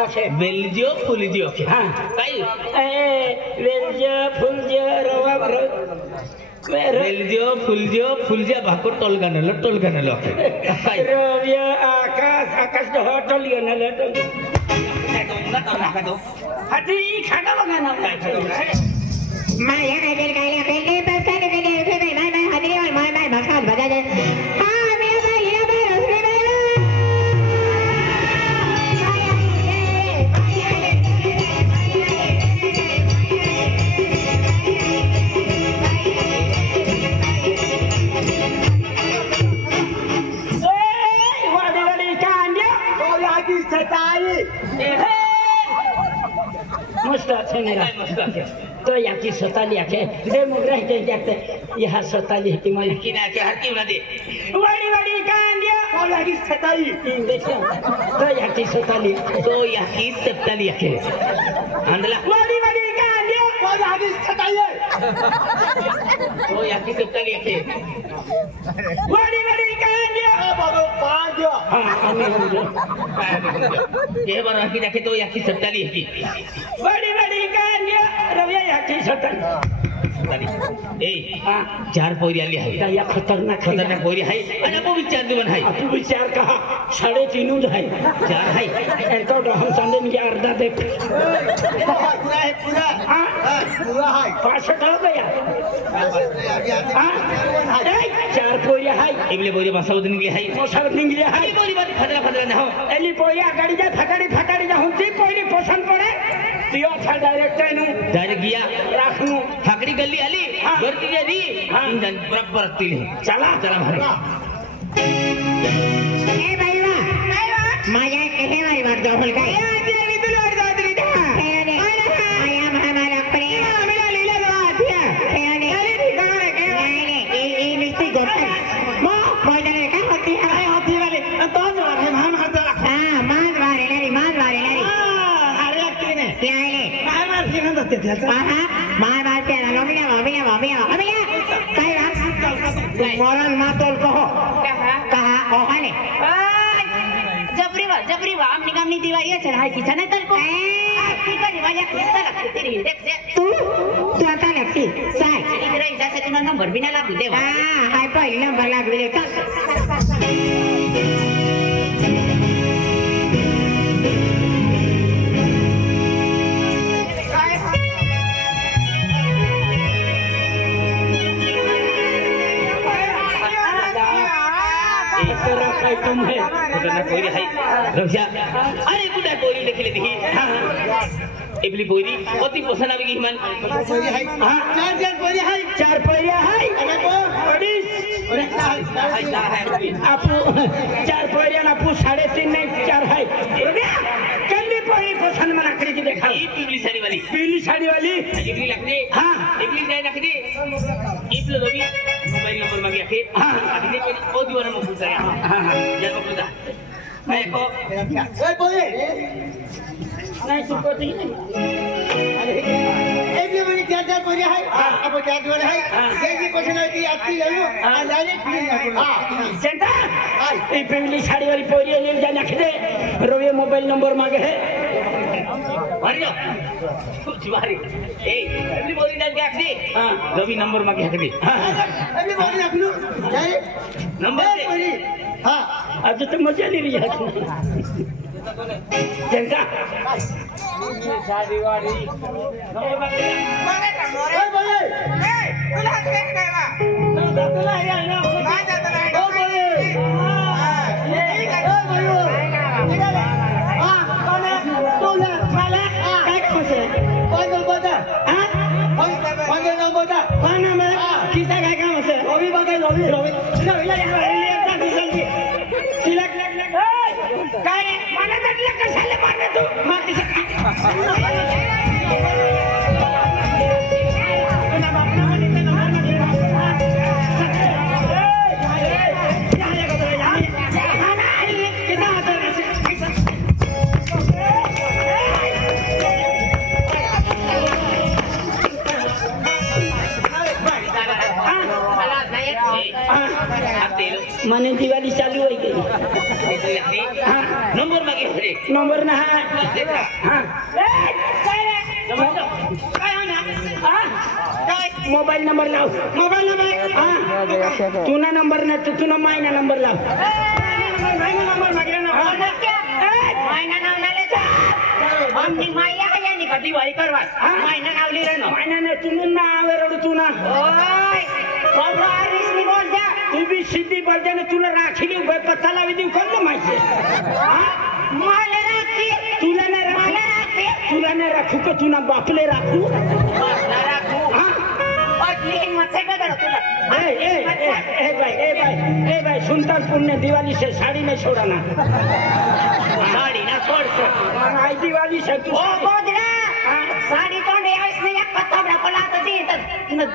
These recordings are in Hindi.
काशे वेलजियो फुलजियो हां काय वेलजियो फुलजियो रवा भरो वेलजियो फुलजियो भाकर टोलगा नलो रविया आकाश दो टोलियो नलो हाती खाना बगाना माया कायदेर कायला पेंटे बसताना पेंटे उठे बाय बाय हादरी और माय बाय भाषा बजा दे हां मेरा भाई ये बाय रसरे वाडी वाडी कांड्या तो याकी सताई मस्त आहे मेरा तो याची स्वतःली आहे रे मुगरा हे जाते या स्वतःली होती मला की ना के हरकी ना दे वाडी वाडी कांड्या तो याची स्वतःली तो याची स्वतःली आहे अंदला वाडी वाडी कांड्या तो याची स्वतःली तो याकी सप्ताली आहे वाडी वाडी कांड्या बाबा पांड्या हां आम्ही म्हणलो हे बरं की दाखे तो याकी सप्ताली आहे वाडी वाडी कांड्या रविया याची स्वतःली ए चार पोरी आली आहे या खतरनाक पोरी आहे आणि आपण विचार देऊन आहे आपण विचार कहा 3.5 आहे 4 आहे एका हम सांगेन की अर्धा दे पूरा है पूरा हां पूरा है 65 रुपया हां 4 पोरी आहे इबले पोरी बसावत निघली आहे पोसावत निघली आहे पोरी बात फदरा ना हो एली पोरी आगाडी जा फटाडी जा हुंची पोरी पोषण पडे तियो था डायरेक्ट नु डायरेक्ट गया राखनु फाकड़ी गली आली गर्दी गेली इंजन बराबर तिले चला भाई ए भाईवा माया कहे भाई वाट दो बोल काय देवी तुला अर्धा तरी दा आया महामारा परे मेरा लीला दो आतिया अरे ठिकाना रे के ए मिस्टी गोपन मो मोइदले का होती है होती वाले तो मारे हम हाथ हां मार वारे लरी अरे किने क्या आले मार किने दते हां मार प्यारा लोमिया काय बात मरण मातोल कहो कहा ओहाने जबरी वा आमनी कामनी दिवाळी आहे हाय की छने तर को की करी वाल्या किस्ता लागते तेरी देख से तू आता लागती साय इकडे इजासाठी तुला नंबर बिना लागू दे हाय पहिला नंबर लागू दे चल तुम्हें कोई है रक्षा अरे कुठे कोरी देखले दी इबली पोरी अति पसंद आवी हिमान पोरी है हां चार पोरी है 4 पोरी है अरे को अडीच आपू 4 पोरी ना आपू 3.5 नहीं 4 है कल्ली पोरी पसंद मना करी की देखा ई पीली साड़ी वाली इबली लगती हां इबली जाए लगती इबली रवि मोबाइल नंबर मांगे आखिर हां अभी देखो ओ दीवाना में पूछा हां जब पूछा मैं को ओए पोरी नहीं सुकोती एक भी मेरी क्या पोरी है अब क्या जोड़ है ये क्वेश्चन होती आती है नो डायरेक्ट हां सेंटर ई पीली साड़ी वाली पोरी ले जा रख दे रवि मोबाइल नंबर मांगे है मारियो जुवारी ए इबली बोली डाल के आखिर हां रवि नंबर मांगे आखिर अभी बोली रख लो नंबर पोरी हां आज तो मजा नहीं रही है जनता शादी वाली ओए बोले ए तुला काय बा तुला या ना काय जात नाही ओ बोले हां ए बोलो निघाले हां कोण तुला मला काय खोसे कोण बोलता हां कोण बोलता कोण नाम किसा काय काम असे रवि बघा रवि सिलेक्ट काय मला म्हटलं कशाला मारलं तू माने दिवाली चालू हो गई नंबर मांगे अरे नंबर ना हा मोबाईल नंबर लाव मोबाईल नंबर हा तुना नंबर ना तुना मायना नंबर लाव दिवाळी करवा महिना नावली रे मायना तुनून ना आवे तुना तू भी सिद्धी बोलते ना तुला राखी देऊ पत्ता लावी देऊ कोण माहिती तुला नाही राखू का तुला बापले राखू भाई सुल्तानपुर ने दिवाली से साड़ी नहीं छोड़ा ना साड़ी ना छोड़ आई दिवाली से तू साड़ी तो नहीं एक थोड़ा पला तो जी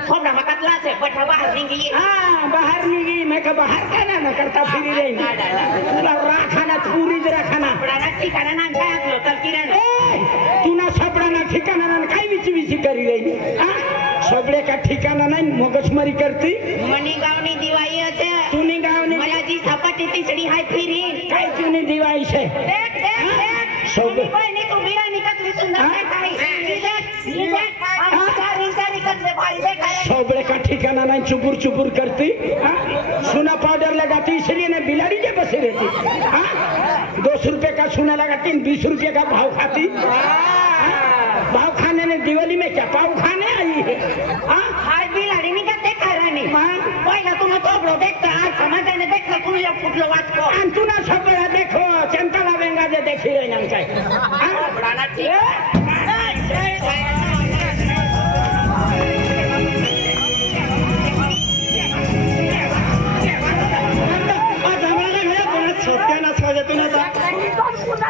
थोड़ा मकतला से बैठा बाहर निकली हाँ बाहर निकली मैं का बाहर का ना करता फिर रही पूरा राखाना पूरी राखाना बड़ा ठिकाना ना काय लोकल किरण तू ना सपड़ा ठिकाना ना काय विची करी रही सगळे का ठिकाना नाही मगजमारी करती मनी गावनी दिवाळी होते तुनी गावनी मला जी सपाटी तिसडी हाय फिरी काय तुनी दिवाळी से देख सब बहिणी तू बिरानी कतली सुंदर काय सगळे का ठिकाना नहीं चुपुर चुपुर करती सुना पाउडर लगाती इसलिए ना बिलाड़ी के बसे रहती 200 रुपए का सुना लगाती 20 रुपए का भाव खाती भाव खाने ने दिवाली में क्या पाव खाने आई है हाय बिलाड़ी नहीं का देखा रानी पहिला तुम्ही तो देखता आज समाजाने देखला तुम्ही फुटलो वाचको तू ना सगळं देखो चंकाला वेंगा जे देखी रही ना काय बडाना ठीक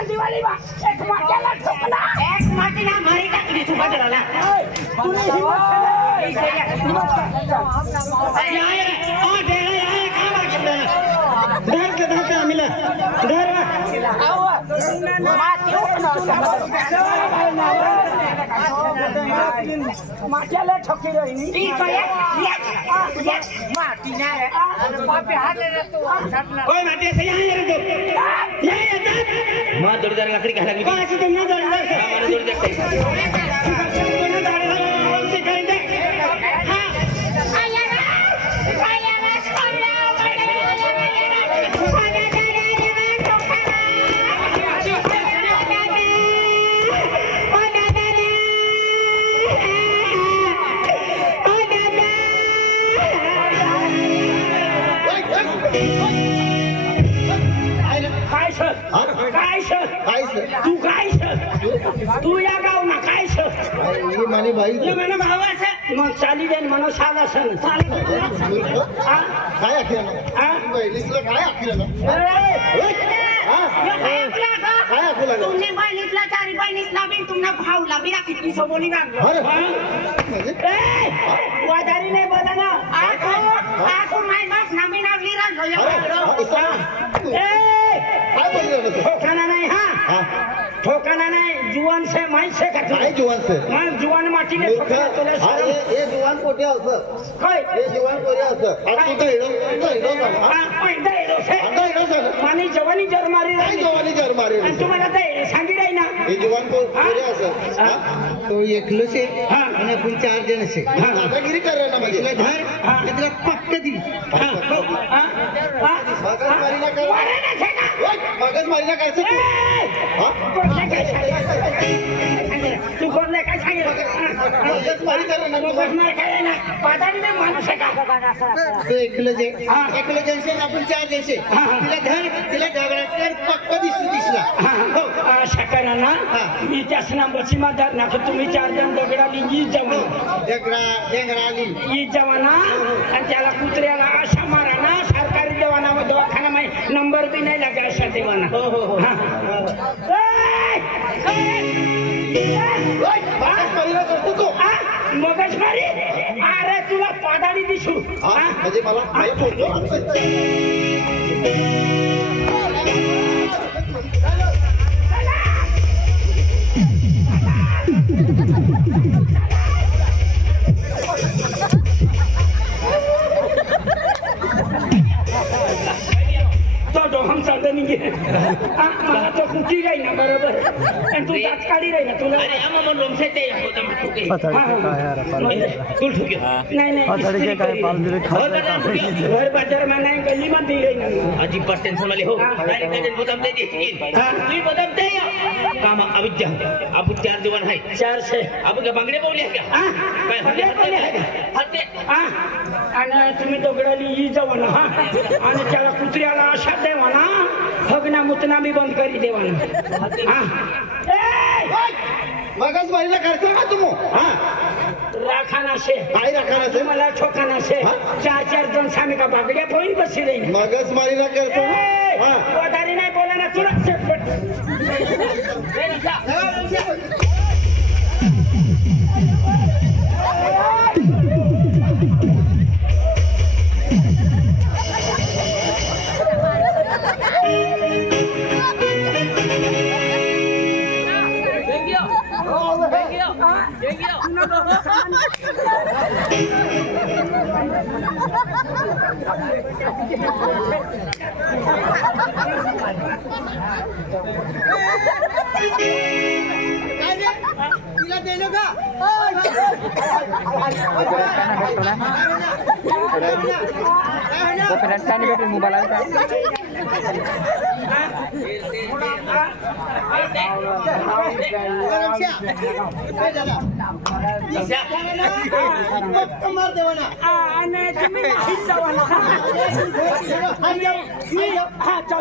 दिवाली एक माटीला मारी टाकली तू बदलाला माट्याला ठोकी रही माँ जोड़ीदार लकड़ी कहाँ लगी तू काय तू या गाव ना काय मानी भाई म्हणा भावाचं मग चाली जाईल म्हणून साधा सण काय पहिलीसला काय तुमने बहिणीतला चारी बहिणीतला बी तुमना भाऊला बी किती सोबोली गांगलो वादारी नाही बघा ना आको माय बाप नामी नावली राजो ठोकाना नहीं हाँ ठोकाना नहीं जुआन से माई से का काय जुवान से मैं जुआन माटी ने ठोका तो ले हां ये जुवान कोट्या असं काय ये जुवान कोट्या असं आज तू हेडो से मानी जवानी जर मारी काय जवानी जर मारी आणि तुम्हाला ते सांगी राही ना ये जुवान कोट्या असं तो एकलो से आणि आपण 4 जण से दादागिरी कर रहा ना मगला घर इतना पक्का दी मगज मारी ना कर मगज मारी ना कैसे तू बोलले काय सांगितलं मगज मारी कर ना मगज मारी काय ना पादारी में माणूस आहे का तो एकलो जैसे आपण 4 जैसे तिला दगडात पक्का दिसला शकरा ना मी त्याच नंबरची मादार ना तुम्ही 4 जण दगडाली जी जवान डेंगराली ही जवाना आणि त्याला कुत्र्याला अशा मारा ना सरकारी दवाखाना दवाखाना में नंबर भी नहीं लगा अशा देवाना मगज मारी अरे तुला पादारी दिसू म्हणजे मला तो हम चालते नहीं मला तो कुठी राही ना बरोबर आणि तू दात काढी राही ना तुला अरे आम्हा मन रोमसे ते होता मग ठोके तू ठोके नाही नाही घर बाजार में नाही गली में दी रही ना अजी पर टेंशन वाले हो अरे कदे बदाम दे दी तू बदाम दे काम अविद्या अब 4 दिवस है 4 से अब का बांगडे बोलले का काय बोलले हते आणि तुम्ही दोघडाली ही जावा ना आणि त्याला कुत्र्याला अशा देवा ना हगना मुतना भी बंद करी देवा ना मगच बारीला करतो का तुम राखाना से काय राखाना से मला ठोकाना से 4 जण सामी का बागड्या पोईन बसली रही मगच बारीला करतो वदारी नाही बोला ना तुला तिला देलो का मोबाईल मार देवाना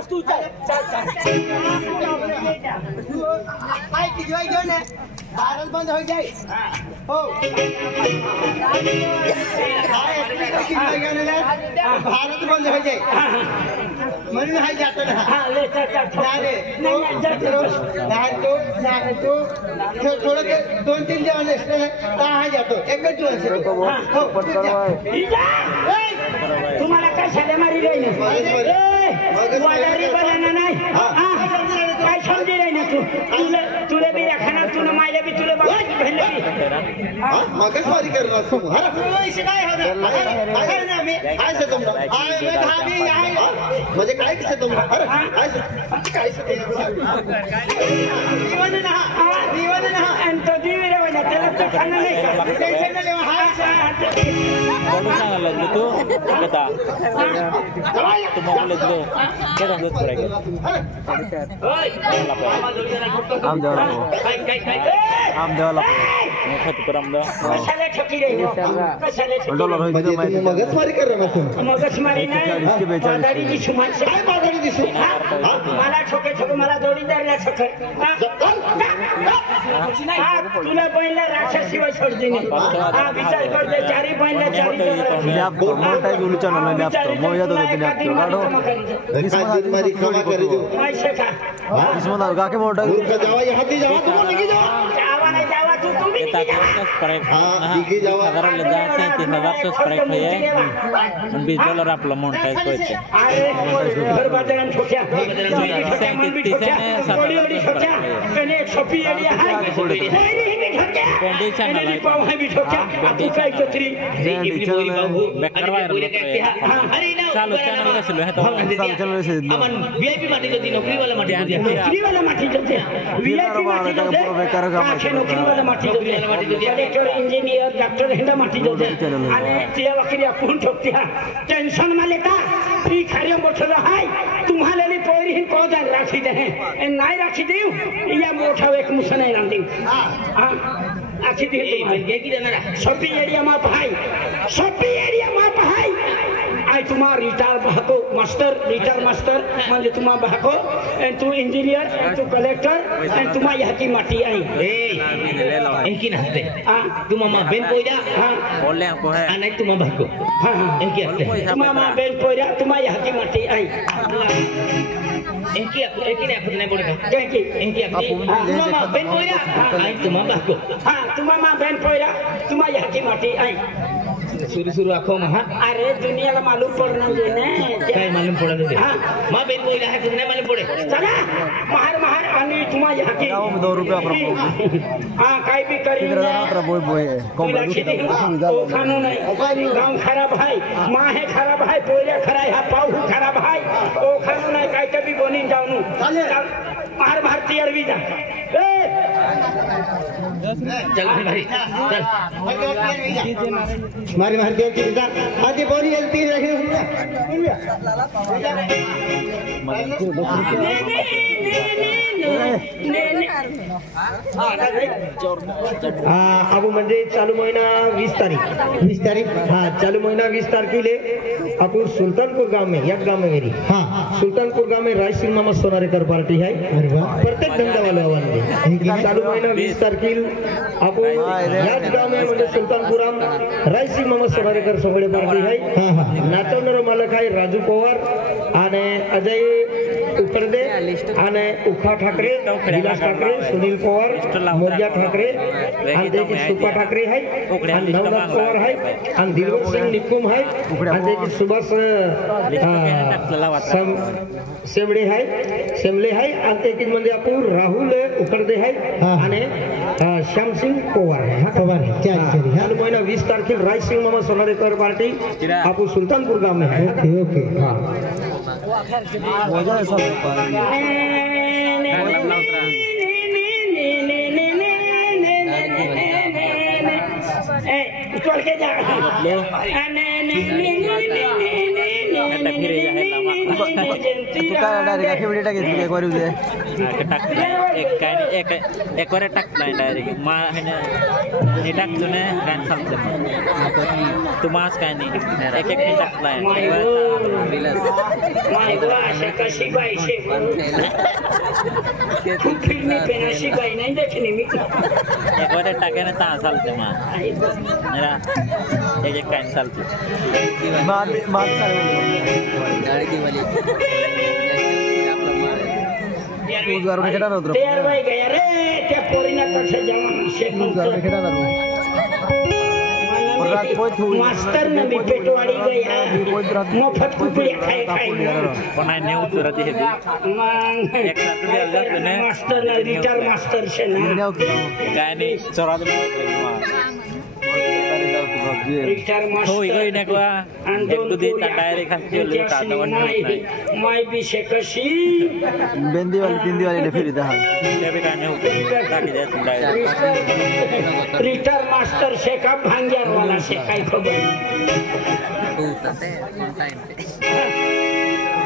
तू घेऊन भारत बंद हो जाए हो भारत बंद हो जाए म्हणून हाय जातो ना थोडं 2-3 जेवण असलं तर हा जातो एकच दिवस तुम्हाला काय शाळे मारी राहिली नाही काय समजी राही ना तू तुला बी खाना तुला मायला बी तुला मगच बारी करणार तू म्हणजे काय कसं तुम्हाला काय त्याला तो खाना नाही मगच मारी करणार मगच मारी नाही मला छोटे छोटे मला जोडीदारला छोटे तुला पहिला राक्षसीवर सोडते विचार करते 4 पहिला $20 आपलं मोनटाईज करायचं चालू चॅनल कसलो हे वीआईपी माटी जो नौकरी वाला माटी कलेक्टर इंजिनियर डॉक्टर हेंडा माटी आणि त्या वखरी आपण ठोकत्या टेंशन मा लेता फ्री खारियो मोठलो हाय तुम्हाला ली पोरी हिन को जान राखी दे नाही राखी देऊ या मोठा एक मुसन आहे नांदी आखी दे ये की देणार शॉपिंग एरिया मा भाई शॉपिंग एरिया मा भाई आय तुम्हा रिटायर बहको मास्टर रिटायर मास्टर म्हणजे तुम्हा बहको एंड तू इंजिनियर एंड तू कलेक्टर एंड तुम्हा याची माटी आई एकी नसते तू मामा बेन पोयरा बोलले हमको है नाही तू मामा बहको एकी असते तुम्हा मा बेन पोयरा तुम्हा याची माटी आई एकी नाही आपण नाही बोलत एकी तुम्हा मा बेन पोयरा नाही तू मामा बहको तुम्हा मा बेन पोयरा तुम्हा याची माटी आई सुरू आखो महा अरे दुनियाला मालूम पडणार ना काय मालूम पडत होते मा बेन पोयरा है तुमने मालूम पडे चला महार आणि तुम्हा याची $2 काय काय भी करी खानो नहीं गाँव खराब है माँ है खराब है पोया खराब है पाऊ खराब है ओ खानो नहीं काय कभी बोनी जाऊनु मार भारतीय अरबी जा चल भाई चल मारी भारतीय की जा आधी बोली एलती रही अबू म्हणजे चालू महिना 20 तारीख हाँ चालू महिना 20 तारखेले अपन सुल्तानपुर गांव में एक गांव में मेरी हाँ सुल्तानपुर गांव में राय सिंह मामा सोनारेकर पार्टी है प्रत्येक धंदा वाले आवाज चालू महिना 20 तारखेल आपण याच गांव में म्हणजे सुल्तानपुराम राय सिंह मामा सोनारेकर सगळे पार्टी है नाचवणारा मालक आहे राजू पवार आणि अजय उकरदे आणि उखा ठाकरे विलास ठाकरे सुनील पवार मोर्या ठाकरे आणि देखील सुपा ठाकरे है आणि नवनाथ पवार है आणि दिलवर सिंह निकुम है आणि देखील सुभाष सेमडे है आणि देखील म्हणजे आपण राहुल उकरदे है आणि श्याम सिंह पवार है चालू महिना 20 तारखेला राय सिंह मामा सोनारेकर पार्टी आपण सुल्तानपुर गांव में है ओके हाँ चल के जा एक बार टाकलाय डायरेक्ट मा हे टाकतो ना गाणं सांगतो तू मास काय नाही एक एक टाकलाय कशी बाई फिरणी पेनाशी बाई नाही देखणी मी एक बार टाकायला ता चालते मा एक एक काय चालते त्या पोरीना कक्षा मास्टर ने भी पेटवाड़ी गया मुफ्त कुकड़िया खाए पण नाही उतरत हे एक मास्टर ने रिटायर मास्टर से ना काय नाही चोरा रिटायर मास्टर हो इकडे नका एक दो दिन डायरेक्ट खाली काढवण माय भी से कशी बेंदी वाली तिंदी वाली फिर इधर ते भी काय नाही टाकी दे डायरेक्ट रिटायर मास्टर से का भांग्यार वाला से काय खबर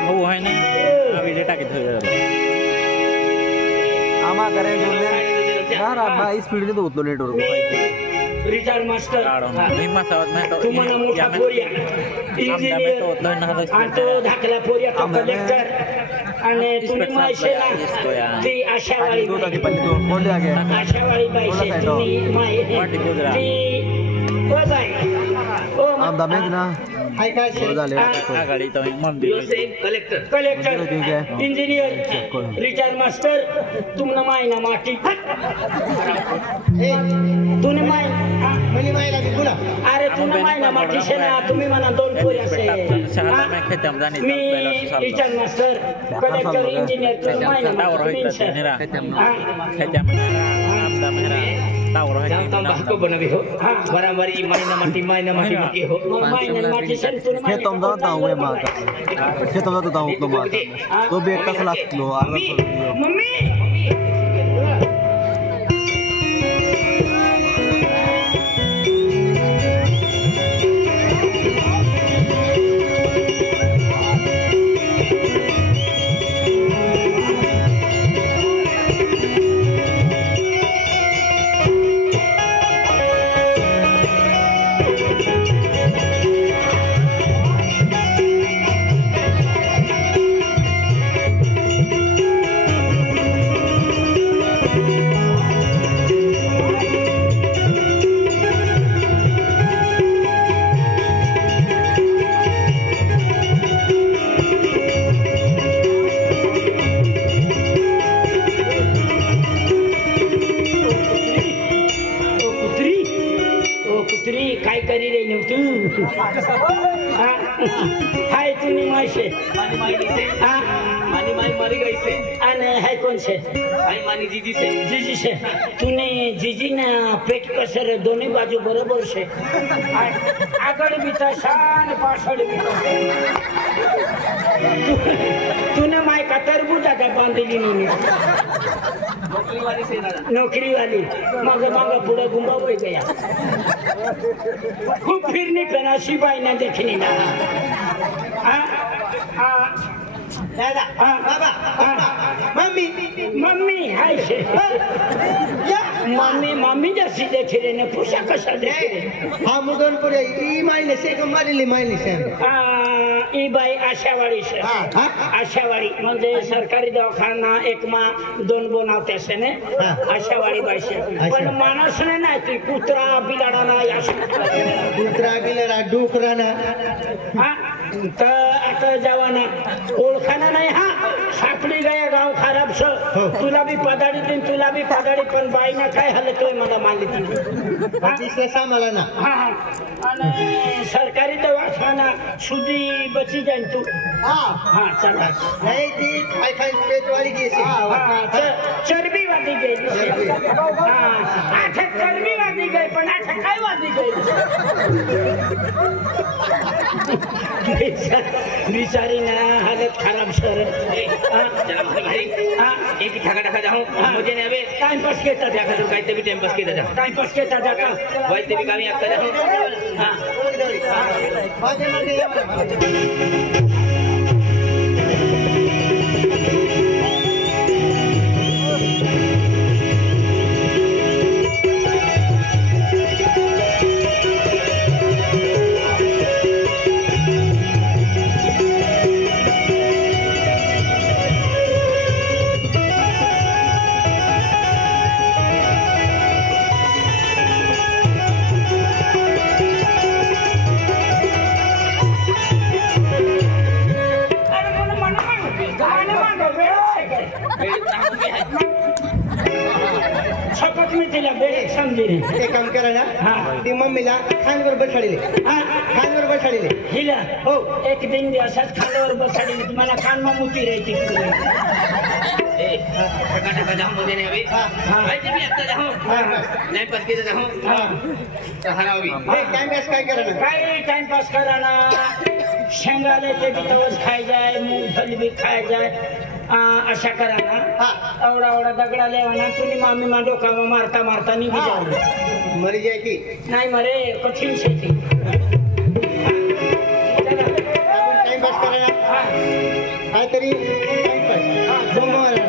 हो है ना व्हिडिओ टाकीत आमा करे यार मैं स्पीड में उतलो नेटवर्क रिटायर मास्टर तुम्हाला मोठा पोरिया इंजिनियर आणि तो धाकला पोरिया तो कलेक्टर आणि तुम्ही मायशे ना ती आशावाळी बाई तुम्ही माय ती ओ बाई ओ आमदामेत ना हाय काय झाले गाडी तो मंदिर कलेक्टर इंजिनियर रिटायर मास्टर तुमना माय ना माटी तूने माय मली मायला बोला अरे तुमना माय ना माटी से ना तुम्ही मला दोन पोरी असे मी रिटायर मास्टर कलेक्टर इंजिनियर तुम्ही माय ना टावर होईत निरा खेत्या आमदा मेहरा टावर होईत को बनवी हो हां बराबर माय ना माटी हो माय माटी से तुने माय खेतम जाता हूं मैं खेतम जाता हूं तो माता तो भी एक कस लागलो मम्मी काय करी रे तू हाय तू तुनी माई से मानी माई से हाँ मानी माई मरी गई से अने है कौन से भाई मानी जीजी से जीजी से तूने जीजी ना पेट कसर दोन्ही बाजू बरोबर से आगळ बीता शान पाछळ बीता तूने माय का तरबूजा का बांधली नी नौकरी वाली से दादा नौकरी वाली मग पुढे गुंबा होई गया खूप फिरनी पेना शिबाई ना देखनी ना हाँ हाँ दादा हाँ बाबा हाँ मम्मी मम्मी हाय से मम्मी मम्मी जैसी देख रहे ने पूछा कसा देख रहे हा मुदन पुरे ई माइले से का मारिली से ई बाई आशावाडी से आशावाडी म्हणजे सरकारी दवाखाना एक मा दोन बनवते असे ने आशावाडी बाई से पण माणूस नाही ती कुत्रा बिलाडा ना कुत्रा बिलाडा डुकरा ना हा तर आता जवाना ओळखाना नाही हा सापडी गया गाव खराब स तुला बी पदाडी दिन तुला बी पदाडी पण बाई ना काय हलतोय मला मालिती दिसला सामाला ना हा हा आणि सरकारी दवाखाना सुधी बची जाईन तू हा चला नाही ती खाय खाय पेटवाली गेली चरबी वादी गेली हा आठ चरबी वादी गई पण आठ काय वादी गई बिचारी ना हालत खराब सर चला भाई एक ठगा ठगा जाऊं मुझे ने अबे टाइम पास केता त्या खातर काहीतरी बी टाइम पास केला जा टाइम पास केता जाता वैसे भी कामी आता जाऊं हां मागे मागे शपथ में तिला बेरे समझी रे ते काम करा ना ती मम्मीला खांद्यावर बसाडले खांद्यावर बसाडले हिला हो एक दिन असाच खांद्यावर बसाडी तुम्हाला कान मा मुती राहायची ए ठगा ठगा जाऊं मुझे ने अबे वैसे भी आता जाऊं टाइम पास केला जाऊं तर हरावी टाइम पास काय करा ना काय टाइम पास करा ना शेंगाले ते बी तवस खाय जाय मूंगफली बी खाय जाय अशा करा ना एवढा एवढा दगडा लेवाना तुम्ही मामी मा डोकामा मारता मारता निघी जाऊ मरी जाय की नाही मरे कठीण शेती टाइम पास करा ना काहीतरी टाइम पास जमवायला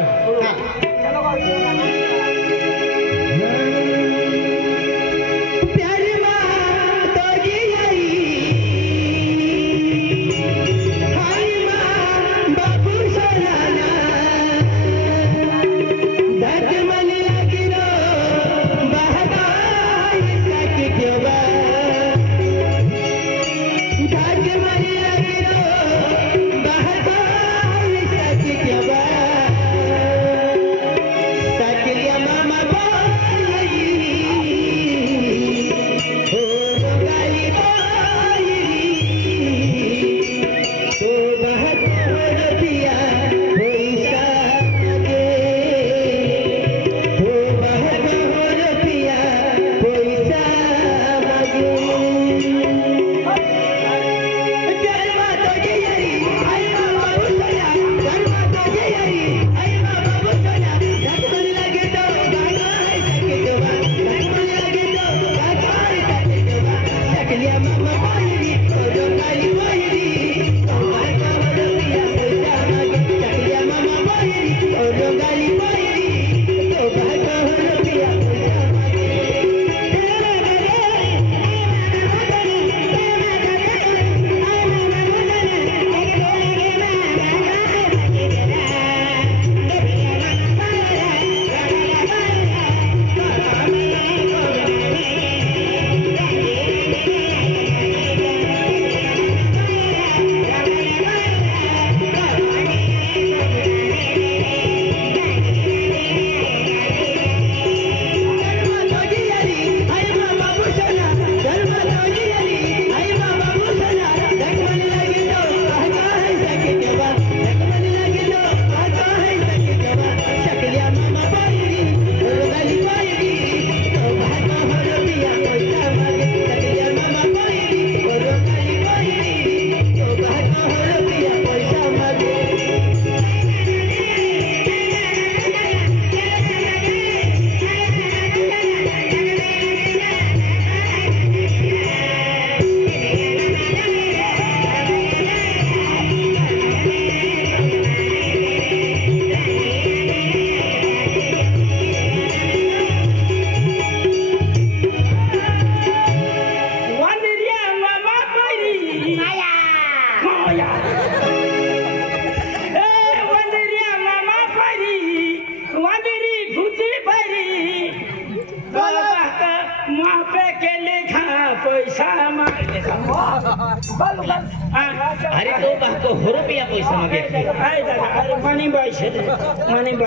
अरे तो बाको हो रुपया पैसा मागे अरे दादा अरे मनी बाई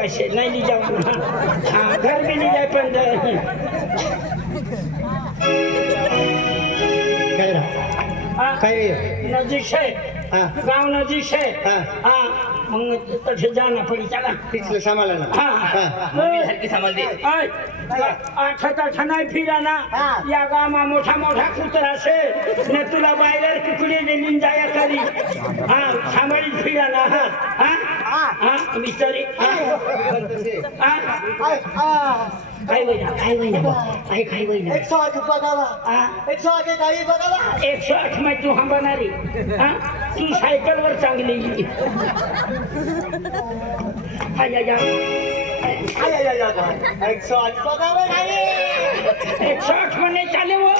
से नहीं ली जाऊँ हाँ घर भी नहीं जाए पर काय नजीक से गांव नजीक से हाँ मग तसे जाना पड़ी चला पिछले सामाला ना हाँ मम्मी हरकी सांभाळ दे आठ नाही फिरा ना या गामा मोठा मोठा कुत्रा से ने तुला बाहेर कुकडे नेऊन जाया करी हा सांभाळीत फिरा ना हा हा मिस्टरी काय वैना काय वैना 108 रुपये गावा 108 गाडी बघावा 108 में तू हम बनारी हाँ तू सायकल वर चांगली आया 108 बघावा गाडी 108 में नहीं चाले वो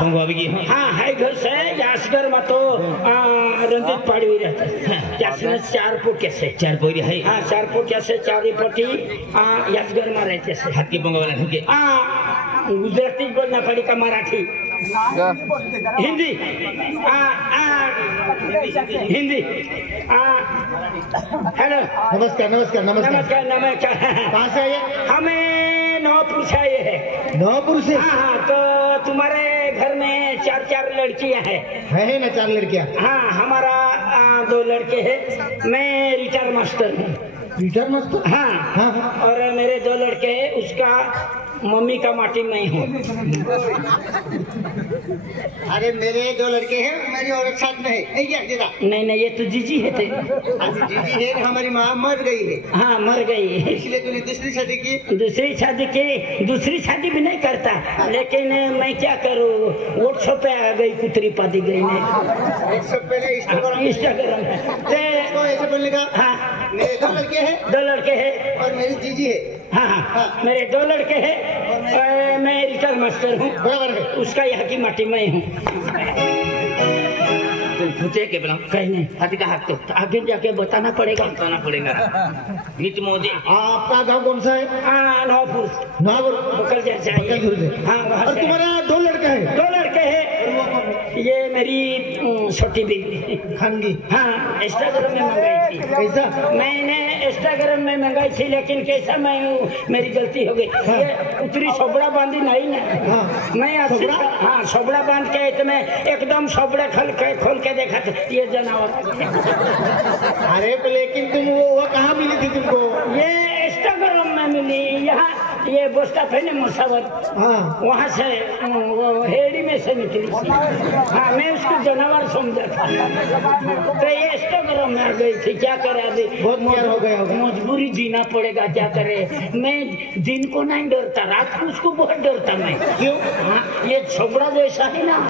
हाँ है घर से यासगर में तो रंजित पाड़ी रहता है त्यासने 4 फुट कैसे 4 पोरी है हाँ 4 फुट कैसे 4 पट्टी यासगर में रहते से हात की पंगावाला ठुके गुजराती बोलना पड़ी का मराठी हिंदी हिंदी हेलो नमस्कार नमस्कार कहाँ से आए हमें नौपुर से आए हैं नौपुर से हाँ तो तुम्हारे घर में 4 लड़कियां हैं है ना 4 लड़कियां हाँ हमारा 2 लड़के हैं मैं रिटायर मास्टर हूँ रिटायर मास्टर हाँ और मेरे 2 लड़के हैं उसका मम्मी का माटी मैं हूँ अरे मेरे 2 लड़के हैं मेरी औरत साथ में है क्या जरा नहीं ये तो जीजी है थे जीजी है हमारी माँ मर गई है हाँ मर गई है इसलिए तूने दूसरी शादी की दूसरी शादी भी नहीं करता लेकिन मैं क्या करूँ व्हाट्सएप पे आ गई कुतरी पादी गई ने पहले इंस्टाग्राम ऐसे बोलने का हाँ मेरे 2 लड़के हैं और मेरी जीजी है हाँ मेरे 2 लड़के हैं और मैं रिटायर मास्टर हूँ बराबर है उसका यहाँ की माटी में हूँ पूछे के बना कहीं नहीं हाथी का हाथ तो आगे जाके बताना पड़ेगा नित मोजे आपका गांव कौन सा है नौपुर बकल जैसा हाँ वहाँ और से तुम्हारा 2 लड़का है 2 लड़के हैं ये मेरी छोटी बीवी खानगी हाँ इंस्टाग्राम में मंगाई थी कैसा मैंने इंस्टाग्राम में मंगाई थी लेकिन कैसा मैं मेरी गलती हो गई ये उतरी सोबड़ा बांधी नहीं ना मैं हाँ सोबड़ा बांध के तो मैं एकदम सोबड़ा खोल के देखा था ये जानवर अरे लेकिन तुम वो कहाँ मिली थी तुमको ये इंस्टाग्राम में मिली यहाँ ये बोस्ता थे ना मुसावत वहाँ से हेड़ी में से निकली थी हाँ मैं उसको जानवर समझा था तो ये इंस्टाग्राम में आ गई थी क्या करे अभी बहुत प्यार हो गया होगा मजबूरी जीना पड़ेगा क्या करे मैं दिन को नहीं डरता रात को उसको बहुत डरता मैं क्यों हाँ ये छोबड़ा जैसा है ना